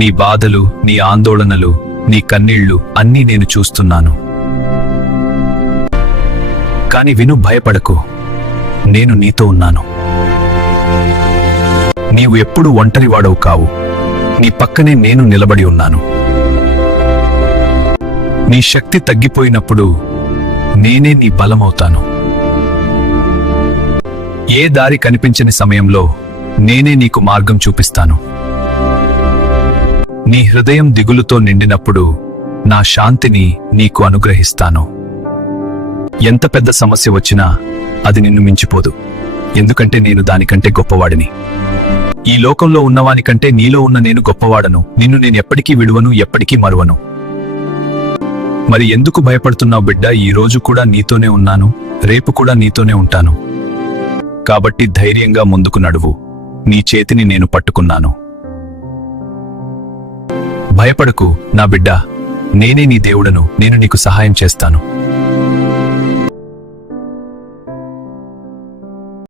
నీ బాధలు, నీ ఆందోళనలు, నీ కన్నీళ్లు అన్నీ నేను చూస్తున్నాను. కాని విను, భయపడకు. నేను నీతో ఉన్నాను. నీవు ఎప్పుడు ఒంటరివాడవు కావు. నీ పక్కనే నేను నిలబడి ఉన్నాను. నీ శక్తి తగ్గిపోయినప్పుడు నేనే నీ బలమవుతాను. ఏ దారి కనిపించని సమయంలో నేనే నీకు మార్గం చూపిస్తాను. నీ హృదయం దిగులుతో నిండినప్పుడు నా శాంతిని నీకు అనుగ్రహిస్తాను. ఎంత పెద్ద సమస్య వచ్చినా అది నిన్ను మించిపోదు, ఎందుకంటే నేను దానికంటే గొప్పవాడిని. ఈ లోకంలో ఉన్నవానికంటే నీలో ఉన్న నేను గొప్పవాడను. నిన్ను నేను ఎప్పటికీ విడువను, ఎప్పటికీ మరువను. మరి ఎందుకు భయపడుతున్నావు బిడ్డ? ఈ రోజు కూడా నీతోనే ఉన్నాను, రేపు కూడా నీతోనే ఉంటాను. కాబట్టి ధైర్యంగా ముందుకు నడువు. నీ చేతిని నేను పట్టుకున్నాను. భయపడకు నా బిడ్డ, నేనే నీ దేవుడను. నేను నీకు సహాయం చేస్తాను.